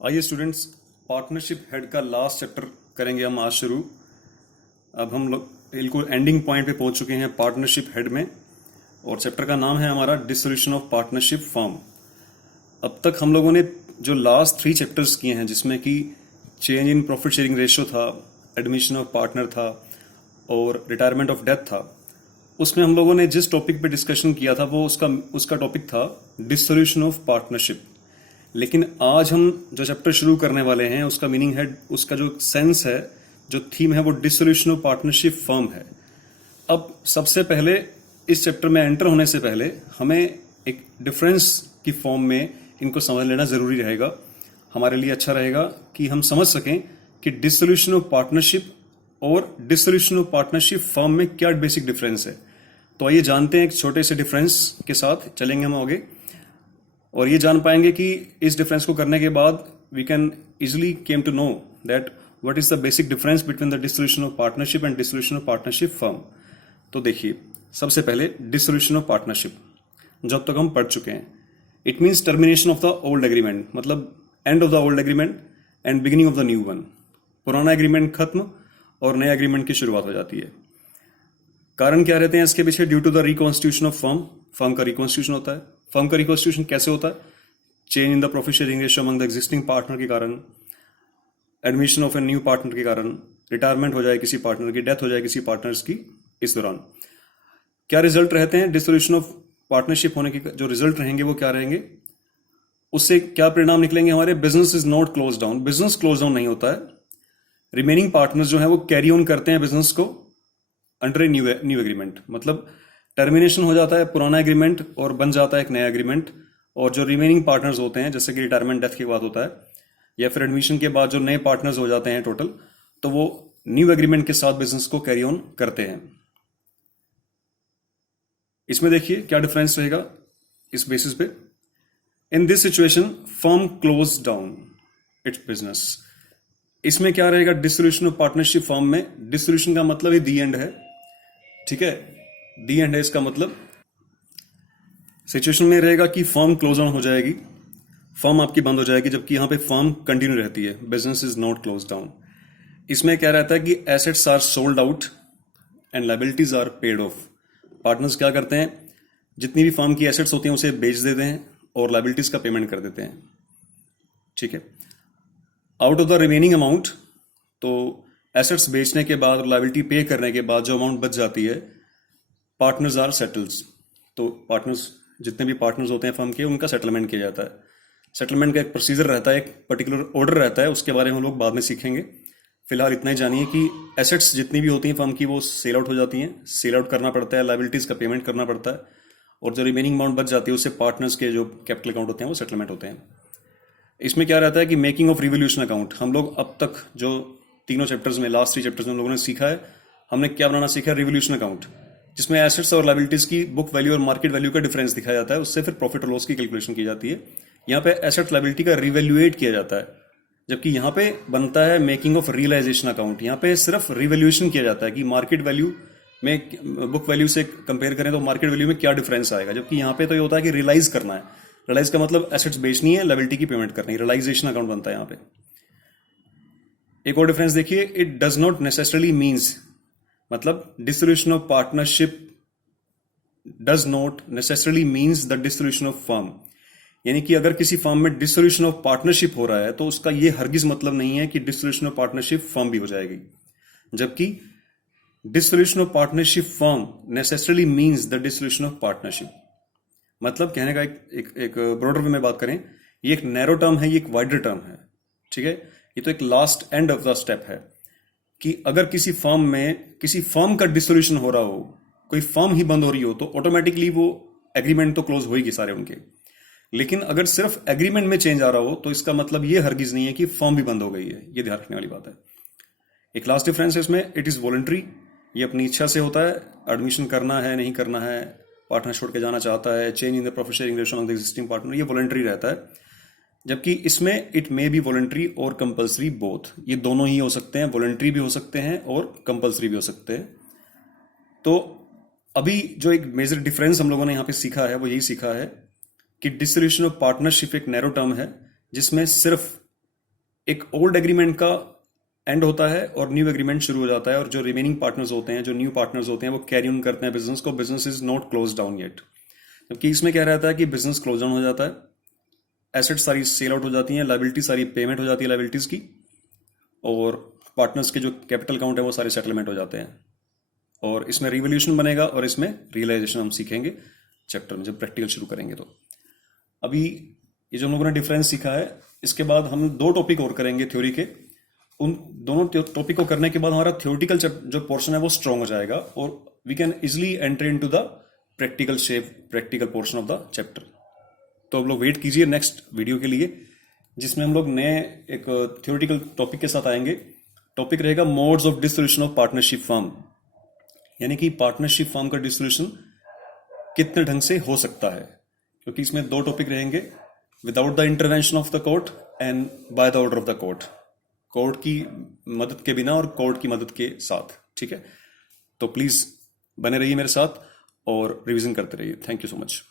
आइए students, partnership head का last chapter करेंगे हम आज शुरू। अब हम लोग बिल्कुल एंडिंग पॉइंट पे पहुंच चुके हैं पार्टनरशिप हेड में, और चैप्टर का नाम है हमारा डिसोल्यूशन ऑफ पार्टनरशिप फर्म। अब तक हम लोगों ने जो लास्ट 3 चैप्टर्स किए हैं, जिसमें कि change in profit sharing ratio था, एडमिशन ऑफ पार्टनर था और रिटायरमेंट ऑफ डेथ था, उसमें हम लोगों ने जिस टॉपिक पे डिस्कशन किया था वो उसका टॉपिक था डिसोल्यूशन ऑफ पार्टनरशिप। लेकिन आज हम जो चैप्टर शुरू करने वाले हैं उसका मीनिंग है, उसका जो सेंस है, जो थीम है, वो डिसोल्यूशन ऑफ पार्टनरशिप फर्म है। अब सबसे पहले इस चैप्टर में एंटर होने से पहले हमें एक डिफरेंस की फॉर्म में इनको समझ लेना जरूरी रहेगा। हमारे लिए अच्छा रहेगा कि हम समझ सकें कि डिसोल्यूशन ऑफ पार्टनरशिप और डिसोल्यूशन ऑफ पार्टनरशिप फर्म में क्या बेसिक डिफरेंस है। तो आइए जानते हैं, एक छोटे से डिफरेंस के साथ चलेंगे हम आगे, और ये जान पाएंगे कि इस डिफरेंस को करने के बाद we can easily came to know that what is the basic difference between the dissolution of partnership and dissolution of partnership firm. तो देखिए, सबसे पहले डिसोल्यूशन ऑफ पार्टनरशिप जो अब तक हम पढ़ चुके हैं, it means termination of the old agreement, मतलब end of the old agreement and beginning of the new one. पुराना एग्रीमेंट खत्म और नया एग्रीमेंट की शुरुआत हो जाती है। कारण क्या रहते हैं इसके पीछे? Due to the reconstitution of firm. Firm का रिकॉन्स्टिट्यूशन होता है। फर्म का रिकॉन्स्टिट्यूशन कैसे होता है? Change in the profit sharing ratio among the existing partner के कारण, admission of a new partner के कारण, रिटायरमेंट हो जाए किसी पार्टनर की, डेथ हो जाए किसी पार्टनर्स की, इस दौरान क्या रिजल्ट रहते हैं? डिसोल्यूशन ऑफ पार्टनरशिप होने के जो रिजल्ट रहेंगे वो क्या रहेंगे? उससे क्या परिणाम निकलेंगे हमारे? Business is not close down. Business close down नहीं होता है। रिमेनिंग पार्टनर्स जो है वो कैरी ऑन करते हैं बिजनेस को अंडर ए न्यू एग्रीमेंट। मतलब टर्मिनेशन हो जाता है पुराना एग्रीमेंट और बन जाता है एक नया एग्रीमेंट, और जो रिमेनिंग पार्टनर्स होते हैं, जैसे कि रिटायरमेंट डेथ के बाद होता है या फिर एडमिशन के बाद जो नए पार्टनर्स हो जाते हैं टोटल, तो वो न्यू एग्रीमेंट के साथ बिजनेस को कैरी ऑन करते हैं। इसमें देखिए क्या डिफरेंस रहेगा इस बेसिस पे। In this situation firm close down it's business. इसमें क्या रहेगा? डिसोल्यूशन ऑफ पार्टनरशिप फर्म में डिसोल्यूशन का मतलब ही दी एंड है, ठीक है, दी एंड है। इसका मतलब सिचुएशन में रहेगा कि फर्म क्लोज डाउन हो जाएगी, फर्म आपकी बंद हो जाएगी, जबकि यहां पे फर्म कंटिन्यू रहती है। Business is not close down. इसमें क्या रहता है कि assets are sold out and liabilities are paid off. Partners क्या करते हैं? जितनी भी फर्म की एसेट्स होती हैं उसे बेच देते हैं और लायबिलिटीज का पेमेंट कर देते हैं, ठीक है। Out of the remaining amount, तो एसेट्स बेचने के बाद और लायबिलिटी पे करने के बाद जो अमाउंट बच जाती है, पार्टनर्स आर सेटल्स। तो पार्टनर्स, जितने भी पार्टनर्स होते हैं फर्म के, उनका सेटलमेंट किया जाता है। सेटलमेंट का एक प्रोसीजर रहता है, एक पर्टिकुलर ऑर्डर रहता है, उसके बारे में हम लोग बाद में सीखेंगे। फिलहाल इतना ही जानिए कि एसेट्स जितनी भी होती हैं फर्म की वो सेल आउट हो जाती हैं, सेल आउट करना पड़ता है, लायबिलिटीज का पेमेंट करना पड़ता है, और जो रिमेनिंग अमाउंट बच जाती है उससे पार्टनर्स के जो कैपिटल अकाउंट होते हैं वो सेटलमेंट होते हैं। इसमें क्या रहता है कि मेकिंग ऑफ रिवोल्यूशन अकाउंट। हम लोग अब तक जो तीनों चैप्टर्स में, लास्ट 3 चैप्टर्स में हम लोगों ने सीखा है, हमने क्या बनाना सीखा है? रिवोल्यूशन अकाउंट, जिसमें एसेट्स और लायबिलिटीज की बुक वैल्यू और मार्केट वैल्यू का डिफरेंस दिखाया जाता है, उससे फिर प्रॉफिट और लॉस की कैलकुलेशन की जाती है। यहाँ पे एसेट लायबिलिटी का रिवैल्यूएट किया जाता है, जबकि यहाँ पे बनता है मेकिंग ऑफ रियलाइजेशन अकाउंट। यहाँ पे सिर्फ रिवैल्यूएशन किया जाता है कि मार्केट वैल्यू में बुक वैल्यू से कंपेयर करें तो मार्केट वैल्यू में क्या डिफरेंस आएगा, जबकि यहाँ पे तो ये होता है कि रियलाइज करना है। रियलाइज का मतलब एसेट्स बेचनी है, लायबिलिटी की पेमेंट करनी है, रियलाइजेशन अकाउंट बनता है यहाँ पे। एक और डिफरेंस देखिए, it does not necessarily means, मतलब dissolution of partnership does not necessarily means the dissolution of firm. यानी कि अगर किसी फर्म में डिसोल्यूशन ऑफ पार्टनरशिप हो रहा है तो उसका ये हरगिज मतलब नहीं है कि डिसोल्यूशन ऑफ पार्टनरशिप फर्म भी हो जाएगी, जबकि dissolution of partnership firm necessarily means the dissolution of partnership. मतलब कहने का एक ब्रॉडर वे में बात करें, ये एक नैरो टर्म है, ये एक वाइडर टर्म है, ठीक है। ये तो एक last and of the step है कि अगर किसी फर्म में किसी फर्म का डिसोल्यूशन हो रहा हो, कोई फर्म ही बंद हो रही हो, तो ऑटोमेटिकली वो एग्रीमेंट तो क्लोज होगी सारे उनके। लेकिन अगर सिर्फ एग्रीमेंट में चेंज आ रहा हो तो इसका मतलब ये हरगिज नहीं है कि फर्म भी बंद हो गई है। ये ध्यान रखने वाली बात है। एक लास्ट डिफरेंस है इसमें, इट इज वॉलंटरी। ये अपनी इच्छा से होता है, एडमिशन करना है नहीं करना है, पार्टनर छोड़ के जाना चाहता है, change in the profit sharing ratio of the existing partner, ये वॉलंटरी रहता है। जबकि इसमें इट मे बी वॉलंटरी और कंपल्सरी बोथ, ये दोनों ही हो सकते हैं, वॉलंटरी भी हो सकते हैं और कंपल्सरी भी हो सकते हैं। तो अभी जो एक मेजर डिफरेंस हम लोगों ने यहाँ पे सीखा है वो यही सीखा है कि डिसोल्यूशन ऑफ पार्टनरशिप एक नैरो टर्म है, जिसमें सिर्फ एक ओल्ड एग्रीमेंट का एंड होता है और न्यू एग्रीमेंट शुरू हो जाता है, और जो रिमेनिंग पार्टनर्स होते हैं, जो न्यू पार्टनर्स होते हैं, वो कैरी ऑन करते हैं बिजनेस को. Business is not close down yet. जबकि इसमें क्या रहता है कि बिजनेस क्लोज डाउन हो जाता है, एसेट सारी सेल आउट हो जाती हैं, लाइबिलिटी सारी पेमेंट हो जाती है लाइबिलिटीज की, और पार्टनर्स के जो कैपिटल अकाउंट है वो सारे सेटलमेंट हो जाते हैं. और इसमें रिवोल्यूशन बनेगा और इसमें रियलाइजेशन हम सीखेंगे चैप्टर में जब प्रैक्टिकल शुरू करेंगे. तो अभी ये जो हम लोगों ने डिफरेंस सीखा है, इसके बाद हम 2 टॉपिक और करेंगे थ्योरी के. उन दोनों टॉपिक को करने के बाद हमारा थ्योरेटिकल जो पोर्शन है वो स्ट्रांग हो जाएगा, और we can easily enter into the practical practical portion of the chapter. तो आप लोग वेट कीजिए नेक्स्ट वीडियो के लिए, जिसमें हम लोग नए एक थ्योरेटिकल टॉपिक के साथ आएंगे. टॉपिक रहेगा modes of dissolution of partnership firm, यानी कि पार्टनरशिप फर्म का डिसोल्यूशन कितने ढंग से हो सकता है, क्योंकि इसमें 2 टॉपिक रहेंगे, without the intervention of the court and by the order of the court. Court की मदद के बिना और कोर्ट की मदद के साथ. ठीक है, तो प्लीज बने रहिए मेरे साथ और रिवीजन करते रहिए. Thank you so much.